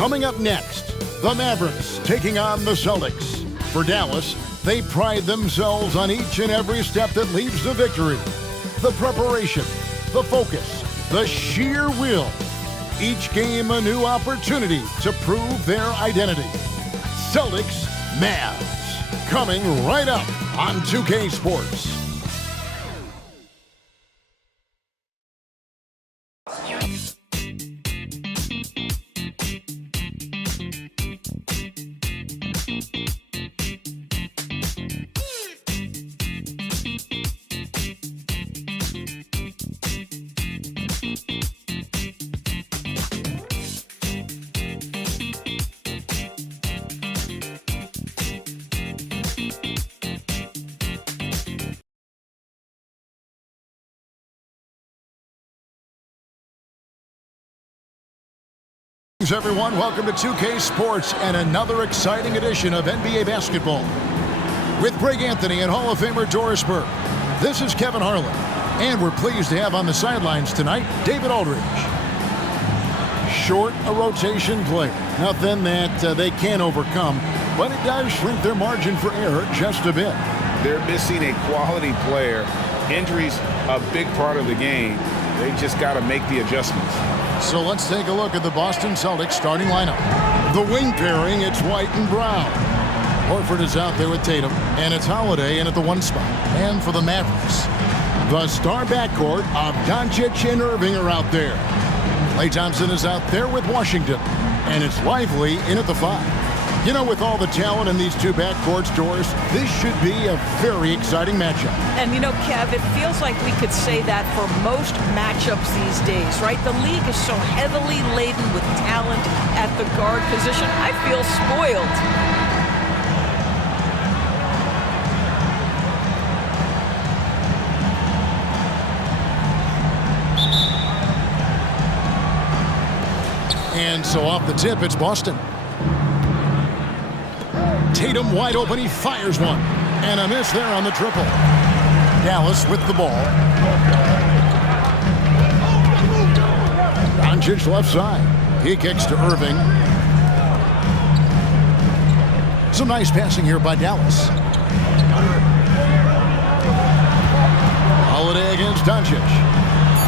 Coming up next, the Mavericks taking on the Celtics. For Dallas, they pride themselves on each and every step that leads to victory. The preparation, the focus, the sheer will. Each game a new opportunity to prove their identity. Celtics, Mavs. Coming right up on 2K Sports. Everyone, welcome to 2K Sports and another exciting edition of NBA basketball. With Greg Anthony and Hall of Famer Doris Burke, this is Kevin Harlan, and we're pleased to have on the sidelines tonight David Aldridge. Short a rotation player, nothing that they can't overcome, but it does shrink their margin for error just a bit. They're missing a quality player. Injuries a big part of the game. They just got to make the adjustments. So let's take a look at the Boston Celtics starting lineup. The wing pairing, it's White and Brown. Horford is out there with Tatum, and it's Holiday in at the 1 spot. And for the Mavericks, the star backcourt of Doncic and Irving are out there. Klay Thompson is out there with Washington, and it's Lively in at the 5. You know, with all the talent in these two backcourts, Doris, this should be a very exciting matchup. And you know, Kev, it feels like we could say that for most matchups these days, right? The league is so heavily laden with talent at the guard position. I feel spoiled. And so off the tip, it's Boston. Tatum wide open, he fires one. And a miss there on the triple. Dallas with the ball. Doncic left side. He kicks to Irving. Some nice passing here by Dallas. Holiday against Doncic.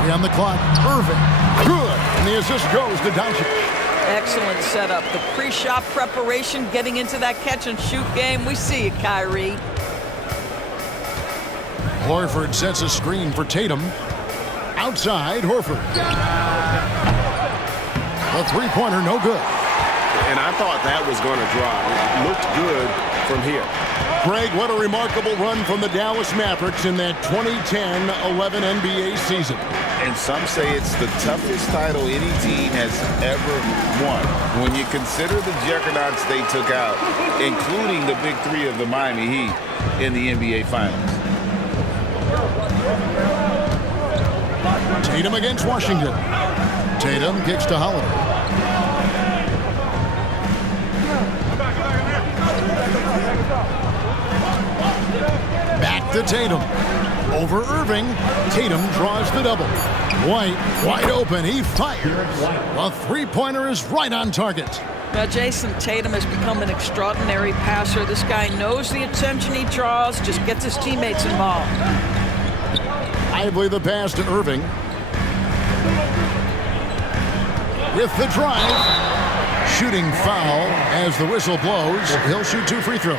3 on the clock. Irving. Good. And the assist goes to Doncic. Excellent setup. The pre-shot preparation, getting into that catch-and-shoot game. We see it, Kyrie. Horford sets a screen for Tatum. Outside, Horford. The three-pointer, no good. And I thought that was going to drop. It looked good from here. Greg, what a remarkable run from the Dallas Mavericks in that 2010-11 NBA season. And some say it's the toughest title any team has ever won. When you consider the juggernauts they took out, including the big 3 of the Miami Heat in the NBA Finals. Tatum against Washington. Tatum kicks to Holiday. Back to Tatum. Over Irving. Tatum draws the double. White wide open. He fires. The three-pointer is right on target. Now, Jason, Tatum has become an extraordinary passer. This guy knows the attention he draws, just gets his teammates involved. Lively the pass to Irving. With the drive. Shooting foul as the whistle blows. He'll shoot 2 free throws.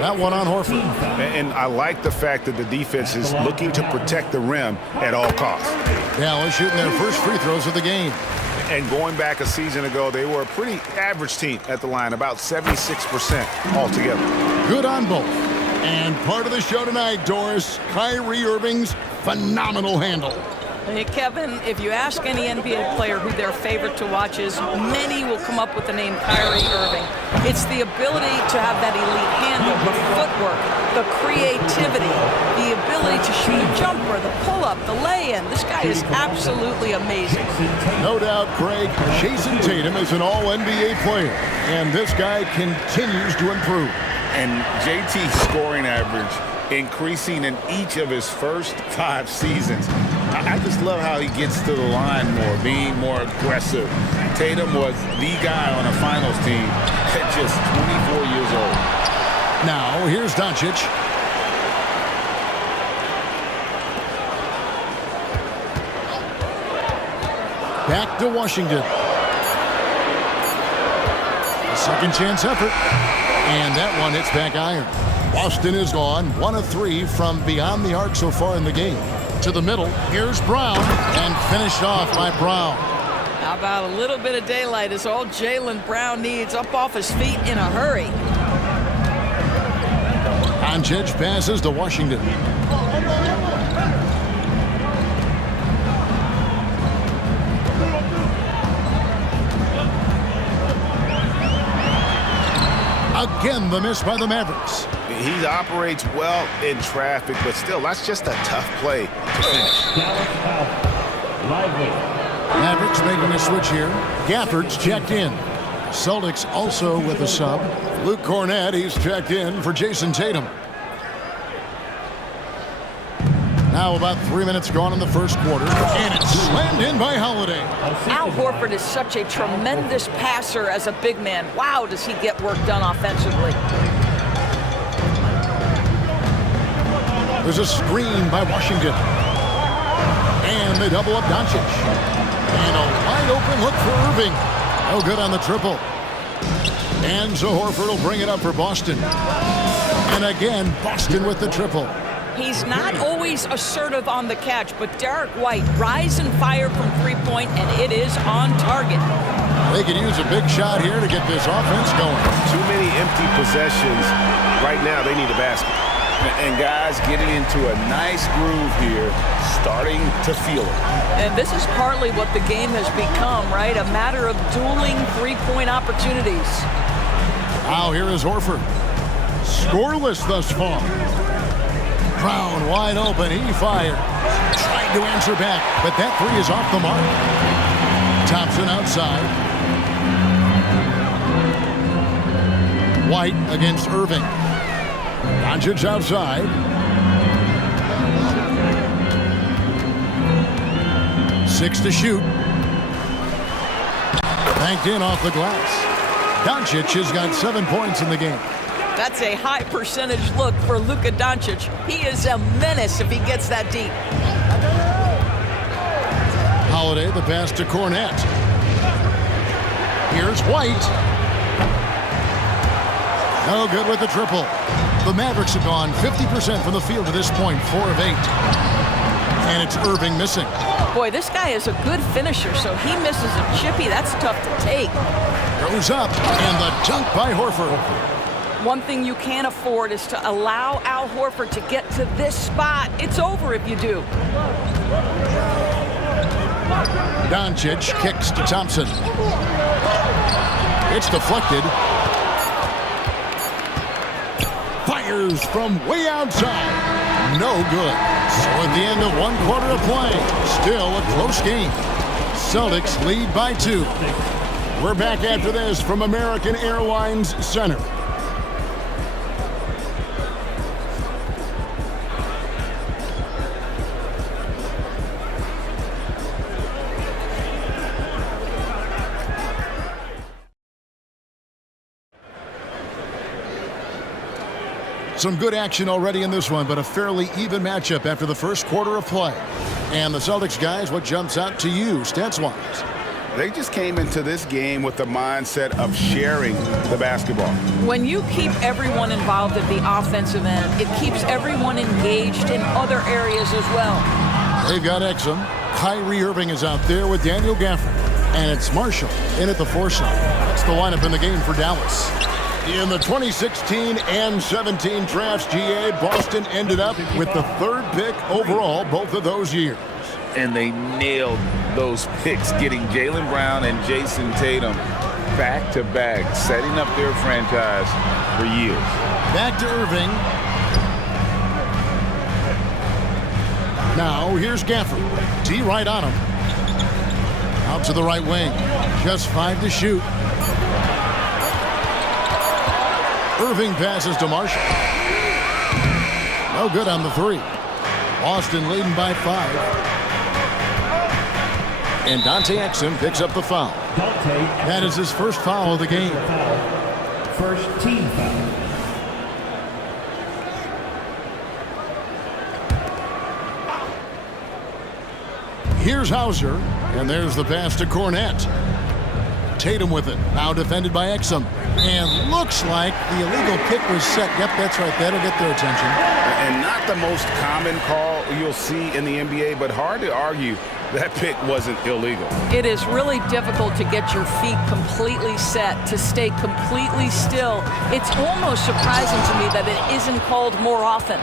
That one on Horford. And I like the fact that the defense is looking to protect the rim at all costs. Dallas shooting their first free throws of the game. And going back a season ago, they were a pretty average team at the line, about 76% altogether. Good on both. And part of the show tonight, Doris, Kyrie Irving's phenomenal handle. Hey, Kevin, if you ask any NBA player who their favorite to watch is, many will come up with the name Kyrie Irving. It's the ability to have that elite handle, the footwork, the creativity, the ability to shoot a jumper, the pull-up, the lay-in. This guy is absolutely amazing. No doubt, Craig, Jason Tatum is an all-NBA player, and this guy continues to improve. And JT's scoring average increasing in each of his first 5 seasons. I just love how he gets to the line more, being more aggressive. Tatum was the guy on a finals team at just 24 years old. Now, here's Doncic. Back to Washington. A second chance effort. And that one hits back iron. Boston is gone 1 of 3 from beyond the arc so far in the game. To the middle, here's Brown, and finished off by Brown. How about a little bit of daylight is all Jaylen Brown needs, up off his feet in a hurry. Doncic passes to Washington. Again, the miss by the Mavericks. He operates well in traffic, but still, that's just a tough play to finish. Mavericks making a switch here. Gafford's checked in. Celtics also with a sub. Luke Cornett, he's checked in for Jason Tatum. Now about 3 minutes gone in the first quarter, and it's slammed in by Holiday. Al Horford is such a tremendous passer as a big man. Wow, does he get work done offensively. There's a screen by Washington. And they double up Doncic. And a wide open look for Irving. No good on the triple. And so Horford will bring it up for Boston. And again, Boston with the triple. He's not always assertive on the catch, but Derek White rise and fire from three-point, and it is on target. They could use a big shot here to get this offense going. Too many empty possessions. Right now, they need a basket. And guys getting into a nice groove here, starting to feel it. And this is partly what the game has become, right? A matter of dueling three-point opportunities. Now here is Horford. Scoreless thus far. Brown wide open, he fired. Tried to answer back, but that three is off the mark. Thompson outside. White against Irving. Doncic outside. Six to shoot. Banked in off the glass. Doncic has got 7 points in the game. That's a high percentage look for Luka Doncic. He is a menace if he gets that deep. Holiday, the pass to Cornett. Here's White. No good with the triple. The Mavericks have gone 50% from the field to this point, 4 of 8. And it's Irving missing. Boy, this guy is a good finisher, so he misses a chippy. That's tough to take. Goes up, and the dunk by Horford. One thing you can't afford is to allow Al Horford to get to this spot. It's over if you do. Doncic kicks to Thompson. It's deflected. Fires from way outside. No good. So at the end of 1 quarter of play, still a close game. Celtics lead by 2. We're back after this from American Airlines Center. Some good action already in this one, but a fairly even matchup after the first quarter of play. And the Celtics guys, what jumps out to you stats-wise? They just came into this game with the mindset of sharing the basketball. When you keep everyone involved at the offensive end, it keeps everyone engaged in other areas as well. They've got Exum. Kyrie Irving is out there with Daniel Gafford. And it's Marshall in at the 4 side. That's the lineup in the game for Dallas. In the 2016 and 17 drafts, GA, Boston ended up with the 3rd pick overall both of those years. And they nailed those picks, getting Jaylen Brown and Jason Tatum back-to-back, setting up their franchise for years. Back to Irving. Now here's Gafford. D right on him. Out to the right wing. Just 5 to shoot. Irving passes to Marshall. No good on the 3. Boston leading by 5. And Dante Exum picks up the foul. That is his first foul of the game. First team foul. Here's Hauser, and there's the pass to Cornette. Tatum with it, now defended by Exum. And looks like the illegal kick was set. Yep, that's right, that'll get their attention. And not the most common call you'll see in the NBA, but hard to argue that pick wasn't illegal. It is really difficult to get your feet completely set, to stay completely still. It's almost surprising to me that it isn't called more often.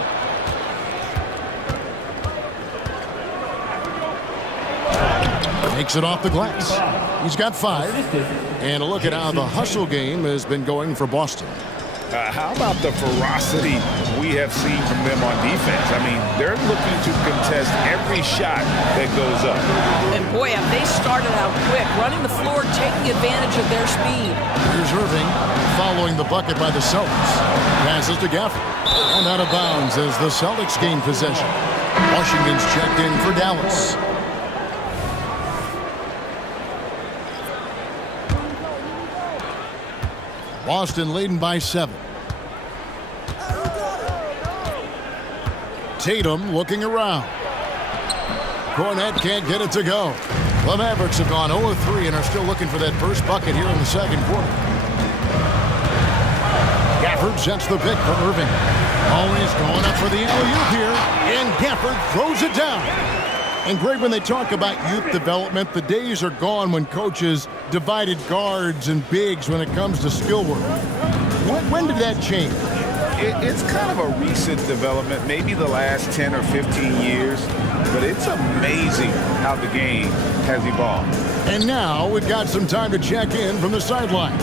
Makes it off the glass. He's got 5. And a look at how the hustle game has been going for Boston. How about the ferocity we have seen from them on defense? I mean, they're looking to contest every shot that goes up. And boy, have they started out quick, running the floor, taking advantage of their speed. Here's Irving following the bucket by the Celtics. Passes to Gafford. And out of bounds as the Celtics gain possession. Washington's checked in for Dallas. Boston leading by 7. Tatum looking around. Cornette can't get it to go. The Mavericks have gone 0-3 and are still looking for that first bucket here in the second quarter. Gafford sets the pick for Irving. Always going up for the alley-oop here. And Gafford throws it down. And Greg, when they talk about youth development, the days are gone when coaches divided guards and bigs when it comes to skill work. When did that change? It's kind of a recent development, maybe the last 10 or 15 years, but it's amazing how the game has evolved. And now we've got some time to check in from the sidelines.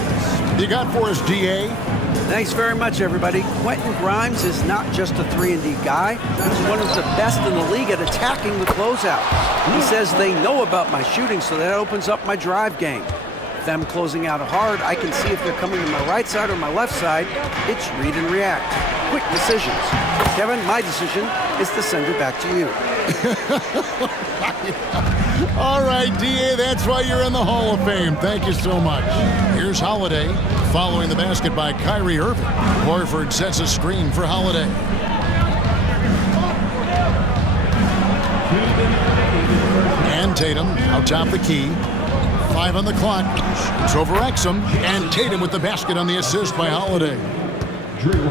You got for us, DA? Thanks very much, everybody. Quentin Grimes is not just a 3-and-D guy. He's one of the best in the league at attacking the closeout. He says they know about my shooting, so that opens up my drive game. Them closing out hard, I can see if they're coming to my right side or my left side. It's read and react. Quick decisions. Kevin, my decision is to send it back to you. All right, DA, that's why you're in the Hall of Fame. Thank you so much. Here's Holiday following the basket by Kyrie Irving. Horford sets a screen for Holiday. And Tatum out top the key. 5 on the clock. It's over Exum. And Tatum with the basket on the assist by Holiday.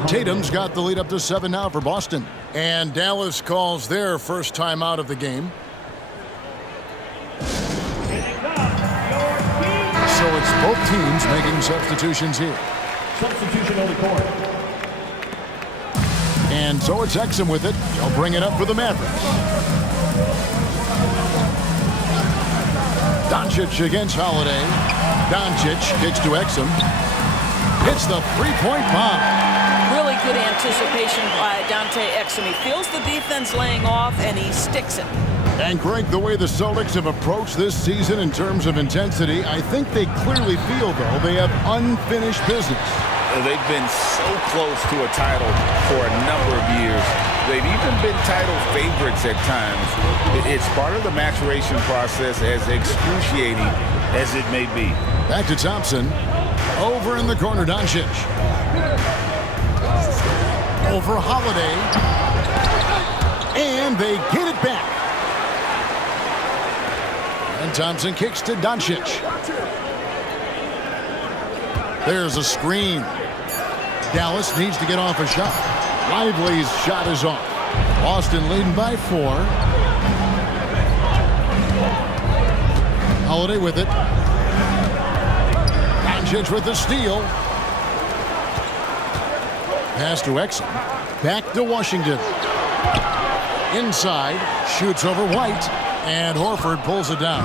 Tatum's got the lead up to 7 now for Boston. And Dallas calls their first time out of the game. So it's both teams making substitutions here. Substitution on the court. And so it's Exum with it. He'll bring it up for the Mavericks. Doncic against Holiday. Doncic kicks to Exum. Hits the three-point bomb. Really good anticipation by Dante Exum. He feels the defense laying off, and he sticks it. And Greg, the way the Celtics have approached this season in terms of intensity, I think they clearly feel, though, they have unfinished business. They've been so close to a title for a number of years. They've even been title favorites at times. It's part of the maturation process, as excruciating as it may be. Back to Thompson. Over in the corner, Doncic. Over Holiday. And they get it back. And Thompson kicks to Doncic. There's a screen. Dallas needs to get off a shot. Lively's shot is off. Boston leading by 4. Holiday with it. Doncic with the steal. Pass to Exum. Back to Washington. Inside. Shoots over White. And Horford pulls it down.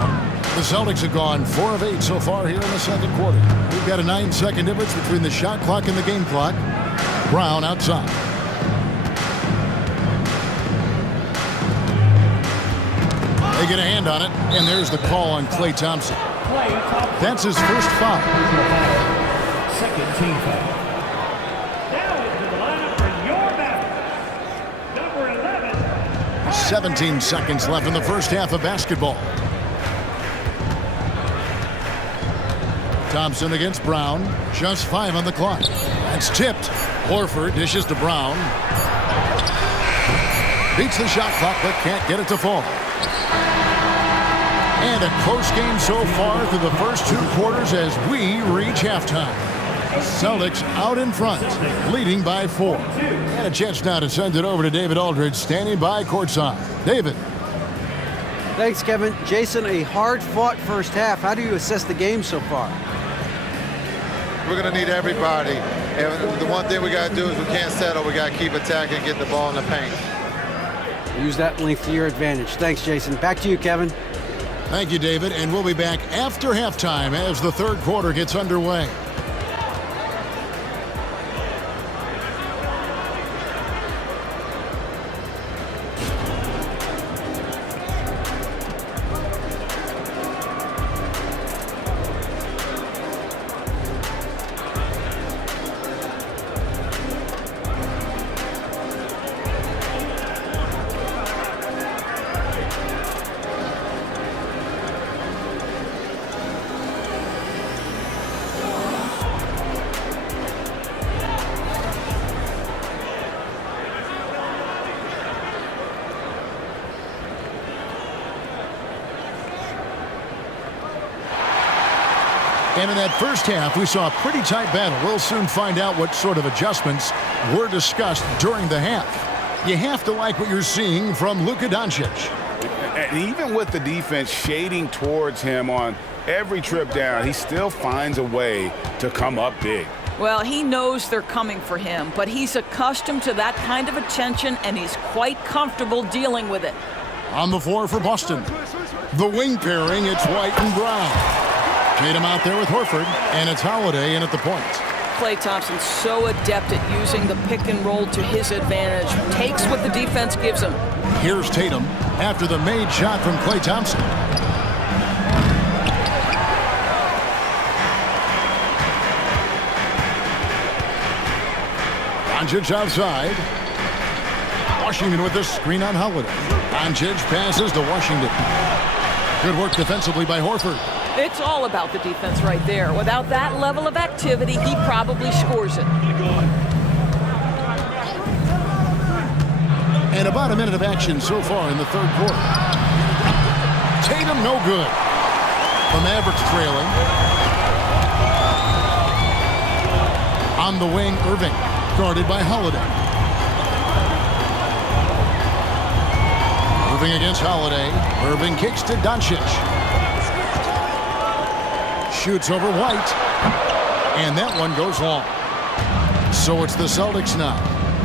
The Celtics have gone 4 of 8 so far here in the second quarter. We've got a 9-second difference between the shot clock and the game clock. Brown outside. They get a hand on it, and there's the call on Klay Thompson. That's his first foul. Second team foul. Now into the lineup for your Mavericks. Number 11. 17 seconds left in the first half of basketball. Thompson against Brown. Just 5 on the clock. It's tipped. Horford dishes to Brown. Beats the shot clock, but can't get it to fall. And a close game so far through the first 2 quarters as we reach halftime. Celtics out in front, leading by 4. And a chance now to send it over to David Aldridge, standing by courtside. David. Thanks, Kevin. Jason, a hard-fought first half. How do you assess the game so far? We're going to need everybody. And the one thing we got to do is we can't settle. We got to keep attacking and get the ball in the paint. Use that length to your advantage. Thanks, Jason. Back to you, Kevin. Thank you, David. And we'll be back after halftime as the third quarter gets underway. And in that first half, we saw a pretty tight battle. We'll soon find out what sort of adjustments were discussed during the half. You have to like what you're seeing from Luka Doncic. And even with the defense shading towards him on every trip down, he still finds a way to come up big. Well, he knows they're coming for him, but he's accustomed to that kind of attention, and he's quite comfortable dealing with it. On the floor for Boston, the wing pairing, it's White and Brown. Tatum out there with Horford, and it's Holiday in at the point. Klay Thompson so adept at using the pick and roll to his advantage. Takes what the defense gives him. Here's Tatum after the made shot from Klay Thompson. Doncic outside. Washington with the screen on Holiday. Doncic passes to Washington. Good work defensively by Horford. It's all about the defense right there. Without that level of activity, he probably scores it. And about a minute of action so far in the third quarter. Tatum no good. The Mavericks trailing. On the wing, Irving, guarded by Holiday. Moving against Holiday. Irving kicks to Doncic. Shoots over White, and that one goes long. So it's the Celtics now.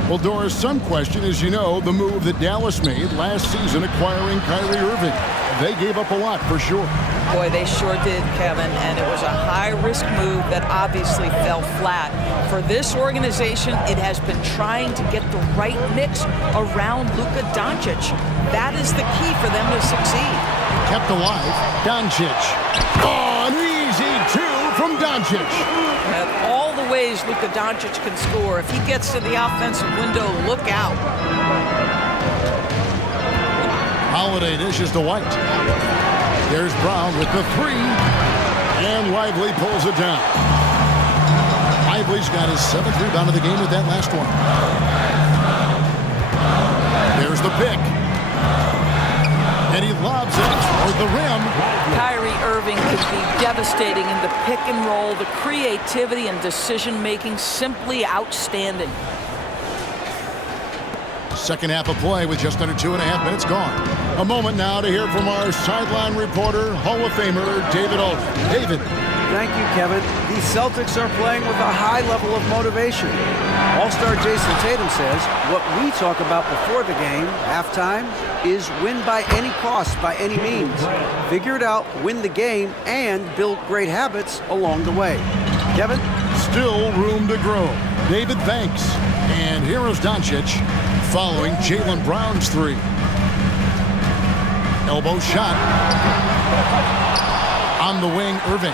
Well, Doris, some question, as you know, the move that Dallas made last season acquiring Kyrie Irving. They gave up a lot for sure. Boy, they sure did, Kevin, and it was a high-risk move that obviously fell flat. For this organization, it has been trying to get the right mix around Luka Doncic. That is the key for them to succeed. Kept alive, Doncic. Oh, an easy 2 from Doncic. And all the ways Luka Doncic can score. If he gets to the offensive window, look out. Holiday dishes to White. There's Brown with the 3. And Lively pulls it down. Lively's got his 7th rebound of the game with that last one. There's the pick. And he lobs it toward the rim. Kyrie Irving can be devastating in the pick and roll. The creativity and decision-making simply outstanding. Second half of play with just under 2.5 minutes gone. A moment now to hear from our sideline reporter, Hall of Famer David Aldridge. David. Thank you, Kevin. The Celtics are playing with a high level of motivation. All-star Jason Tatum says what we talk about before the game, halftime, is win by any cost, by any means. Figure it out, win the game, and build great habits along the way. Kevin? Still room to grow. David, thanks. And here is Doncic following Jaylen Brown's 3. Elbow shot. On the wing, Irving.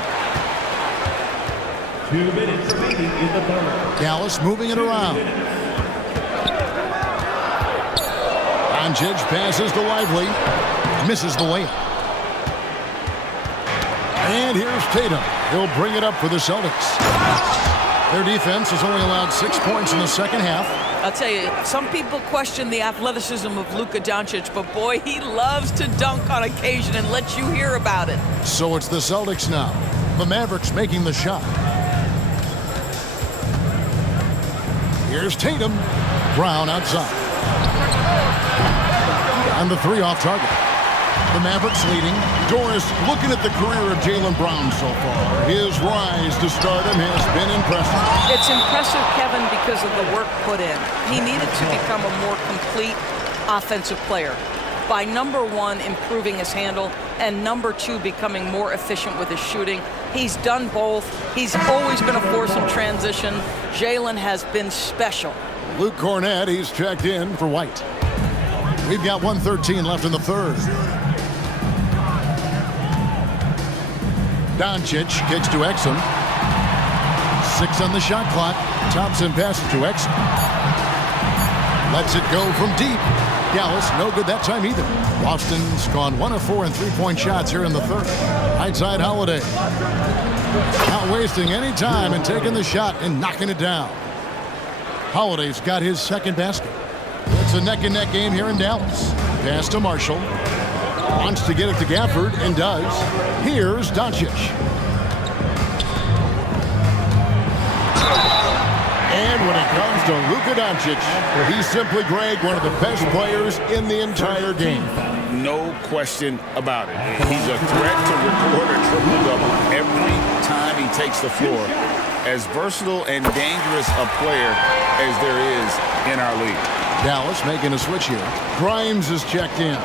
2 minutes remaining in the third. Dallas moving it around. Doncic passes to Lively. Misses the layup. And here's Tatum. He'll bring it up for the Celtics. Their defense has only allowed 6 points in the second half. I'll tell you, some people question the athleticism of Luka Doncic, but boy, he loves to dunk on occasion and let you hear about it. So it's the Celtics now. The Mavericks making the shot. Here's Tatum. Brown outside. And the three off target. The Mavericks leading. Doris, looking at the career of Jaylen Brown so far, his rise to stardom has been impressive. It's impressive, Kevin, because of the work put in. He needed to become a more complete offensive player. By number one, improving his handle, and number two, becoming more efficient with his shooting. He's done both. He's always been a force in transition. Jaylen has been special. Luke Cornett, he's checked in for White. We've got 1:13 left in the third. Doncic kicks to Exum. 6 on the shot clock. Thompson passes to Exum. Lets it go from deep. Dallas, no good that time either. Boston's gone 1 of 4 in three-point shots here in the third. Right side Holiday. Not wasting any time and taking the shot and knocking it down. Holiday's got his second basket. It's a neck-and-neck game here in Dallas. Pass to Marshall. Wants to get it to Gafford and does. Here's Doncic. And when it comes to Luka Doncic, he's simply, Greg, one of the best players in the entire game. No question about it. He's a threat to record a triple-double every time he takes the floor. As versatile and dangerous a player as there is in our league. Dallas making a switch here. Grimes is checked in.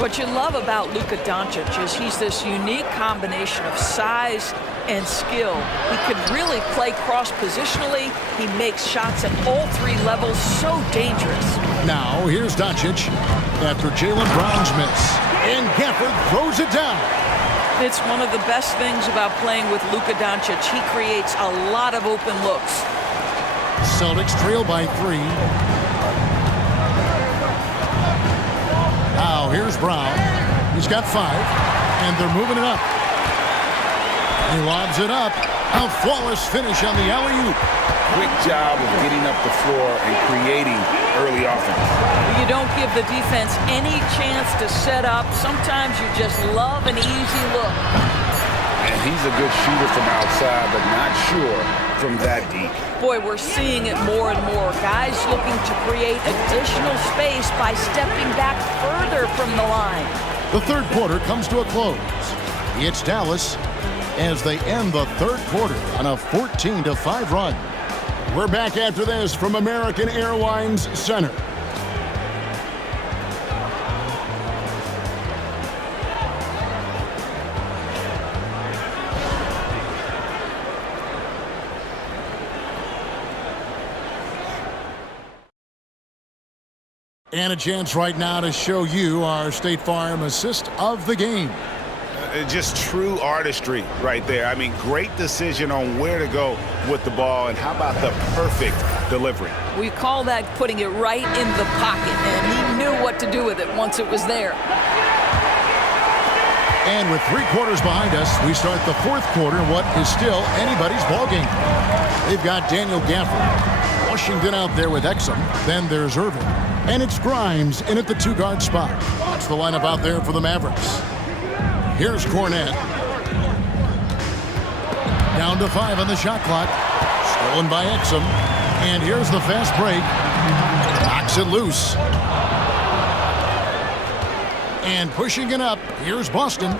What you love about Luka Doncic is he's this unique combination of size and skill. He could really play cross-positionally. He makes shots at all three levels. So dangerous. Now, here's Doncic after Jaylen Brown's miss. And Gafford throws it down. It's one of the best things about playing with Luka Doncic. He creates a lot of open looks. Celtics trail by 3. Now, here's Brown. He's got 5, and they're moving it up. He lobs it up. A flawless finish on the alley-oop. Quick job of getting up the floor and creating early offense. You don't give the defense any chance to set up. Sometimes you just love an easy look. And he's a good shooter from outside, but not sure from that deep. Boy, we're seeing it more and more. Guys looking to create additional space by stepping back further from the line. The third quarter comes to a close. It's Dallas as they end the third quarter on a 14-5 run. We're back after this from American Airlines Center. And a chance right now to show you our State Farm assist of the game. Just true artistry right there. I mean, great decision on where to go with the ball, and how about the perfect delivery? We call that putting it right in the pocket, and he knew what to do with it once it was there. And with 3 quarters behind us, we start the fourth quarter, what is still anybody's ballgame. They've got Daniel Gafford. Washington out there with Exum. Then there's Irving. And it's Grimes in at the 2-guard spot. That's the lineup out there for the Mavericks. Here's Cornett. Down to 5 on the shot clock. Stolen by Exum. And here's the fast break. Knocks it loose. And pushing it up, here's Boston.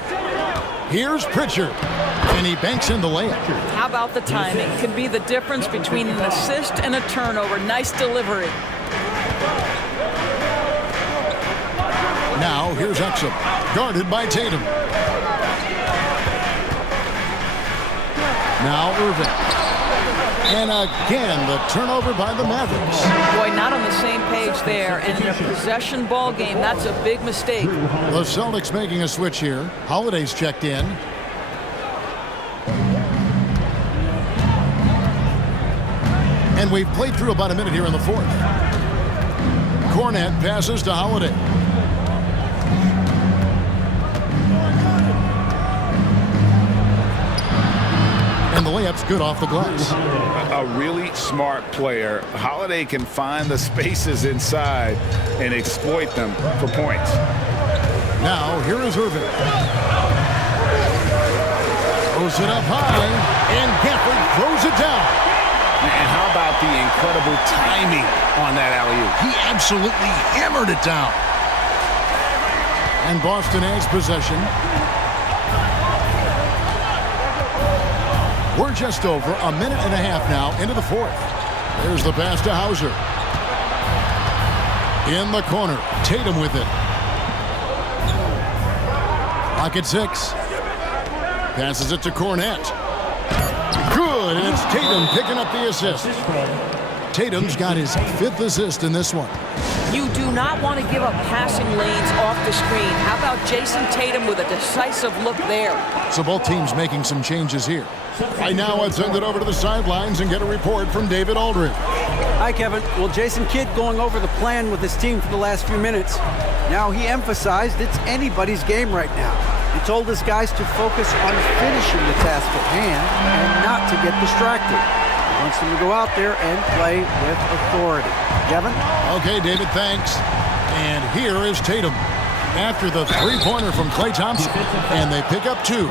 Here's Pritchard. And he banks in the layup. How about the timing? Could be the difference between an assist and a turnover. Nice delivery. Now, here's Exum. Guarded by Tatum. Now Irving. And again, the turnover by the Mavericks. Boy, not on the same page there. And in a possession ball game, that's a big mistake. The Celtics making a switch here. Holiday's checked in. And we've played through about a minute here in the fourth. Cornett passes to Holiday. And the layup's good off the glass. A really smart player. Holiday can find the spaces inside and exploit them for points. Now, here is Irving. Throws it up high, and Gafford throws it down. And how about the incredible timing on that alley-oop? He absolutely hammered it down. And Boston has possession. We're just over a minute and a half now into the fourth. There's the pass to Hauser. In the corner, Tatum with it. Clock at 6. Passes it to Cornette. Good, and it's Tatum picking up the assist. Tatum's got his 5th assist in this one. You do not want to give up passing lanes off the screen. How about Jason Tatum with a decisive look there? So both teams making some changes here. Right now, let's send it over to the sidelines and get a report from David Aldridge. Hi, Kevin. Well, Jason Kidd going over the plan with his team for the last few minutes. Now he emphasized it's anybody's game right now. He told his guys to focus on finishing the task at hand and not to get distracted. He wants them to go out there and play with authority. Kevin? Okay, David, thanks. And here is Tatum after the three-pointer from Klay Thompson, and they pick up 2.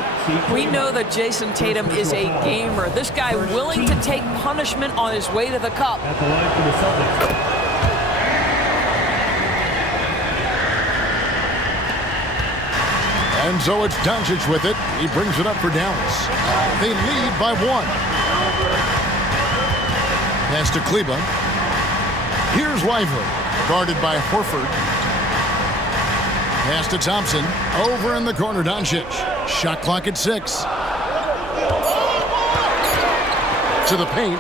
We know that Jason Tatum is a gamer. This guy willing to take punishment on his way to the cup. At the line for the Celtics. And so it's Doncic with it. He brings it up for Dallas. They lead by 1. Pass to Kleba. Here's Lively, guarded by Horford. Pass to Thompson. Over in the corner, Doncic. Shot clock at 6. To the paint.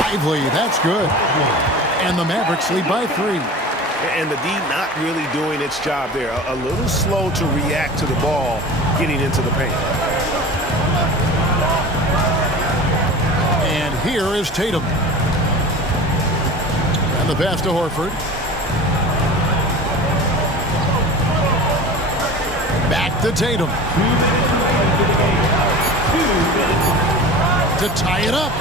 Lively, that's good. And the Mavericks lead by 3. And the D not really doing its job there. A little slow to react to the ball getting into the paint. And here is Tatum. And the pass to Horford. Back to Tatum. To tie it up.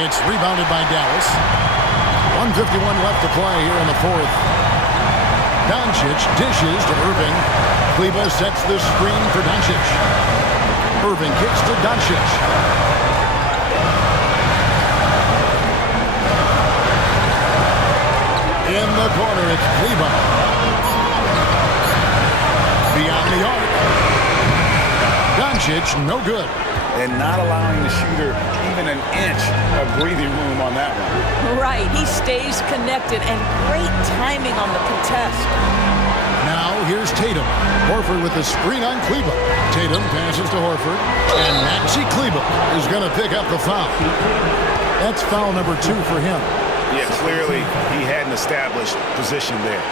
It's rebounded by Dallas. 1:51 left to play here in the fourth. Doncic dishes to Irving. Kleba sets the screen for Doncic. Irving kicks to Doncic. In the corner, it's Kleba. Beyond the arc. Doncic, no good. And not allowing the shooter even an inch of breathing room on that one. Right, he stays connected, and great timing on the contest. Now here's Tatum. Horford with the screen on Kleba. Tatum passes to Horford, and Maxi Kleba is going to pick up the foul. That's foul number 2 for him. Yeah, clearly he hadn't established position there.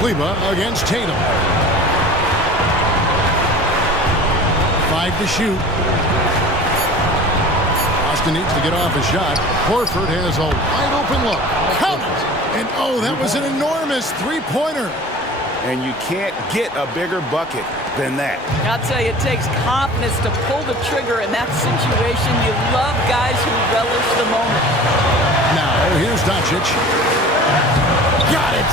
Kleba against Tatum. 5 to shoot. Boston needs to get off a shot. Horford has a wide open look. Count it! And oh, that was an enormous three-pointer. And you can't get a bigger bucket than that. I'll tell you, it takes confidence to pull the trigger in that situation. You love guys who relish the moment. Now, here's Doncic. Got it!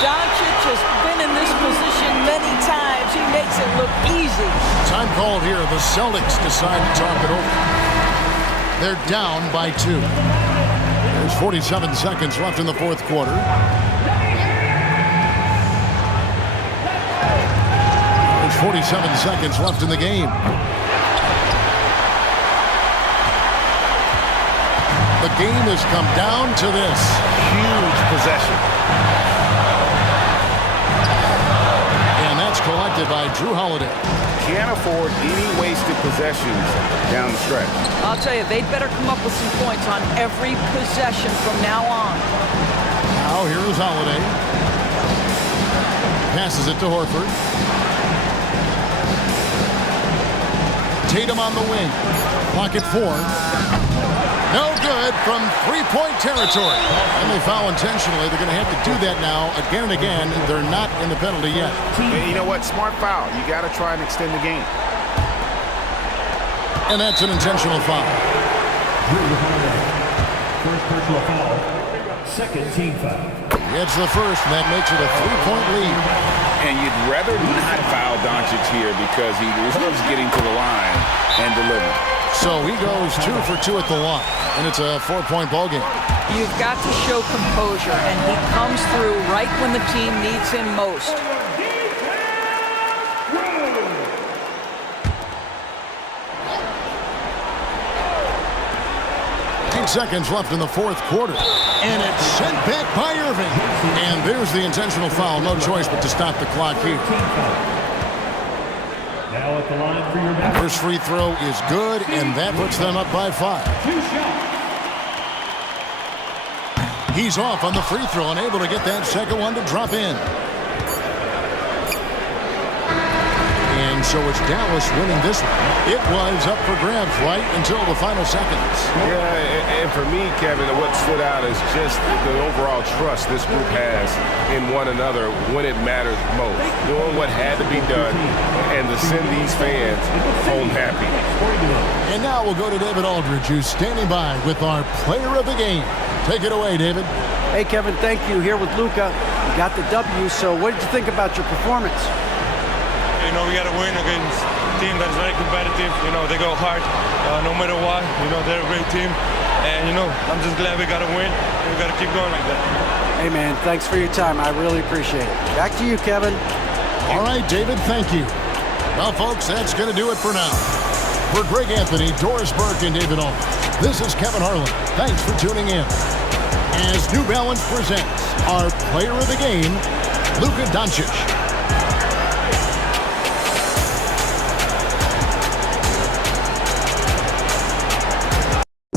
Doncic has been in this position many times. He makes it look easy. Time called here. The Celtics decide to talk it over. They're down by 2. There's 47 seconds left in the fourth quarter. There's 47 seconds left in the game. The game has come down to this. Huge possession. And that's collected by Drew Holiday. Can't afford any wasted possessions down the stretch. I'll tell you, they'd better come up with some points on every possession from now on. Now here is Holiday. Passes it to Horford. Tatum on the wing. Pocket 4. No good from three-point territory. And they foul intentionally. They're going to have to do that now again and again. They're not in the penalty yet. And you know what? Smart foul. You got to try and extend the game. And that's an intentional foul. First personal foul. Second team foul. It's the first, and that makes it a three-point lead. And you'd rather not foul Doncic here because he loves getting to the line and delivering. So he goes 2 for 2 at the line, and it's a 4-point ball game. You've got to show composure, and he comes through right when the team needs him most. 8 seconds left in the fourth quarter. And it's sent back by Irving. And there's the intentional foul. No choice but to stop the clock here. Now at the line for your Mavericks. First free throw is good, and that puts them up by 5. He's off on the free throw and able to get that second one to drop in. And so it's Dallas winning this one. It was up for grabs right until the final seconds. Yeah, and for me, Kevin, what stood out is just the overall trust this group has in one another when it matters most. Doing what had to be done and to send these fans home happy. And now we'll go to David Aldridge, who's standing by with our player of the game. Take it away, David. Hey, Kevin, thank you. Here with Luka. You got the W, so what did you think about your performance? You know, we got to win against a team that's very competitive. You know, they go hard no matter what. You know, they're a great team. And, you know, I'm just glad we got to win. We got to keep going like that. Hey, man, thanks for your time. I really appreciate it. Back to you, Kevin. All right, David, thank you. Well, folks, that's going to do it for now. For Greg Anthony, Doris Burke, and David Aldridge, this is Kevin Harlan. Thanks for tuning in. As New Balance presents our player of the game, Luka Doncic.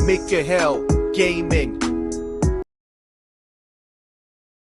Make your hell gaming.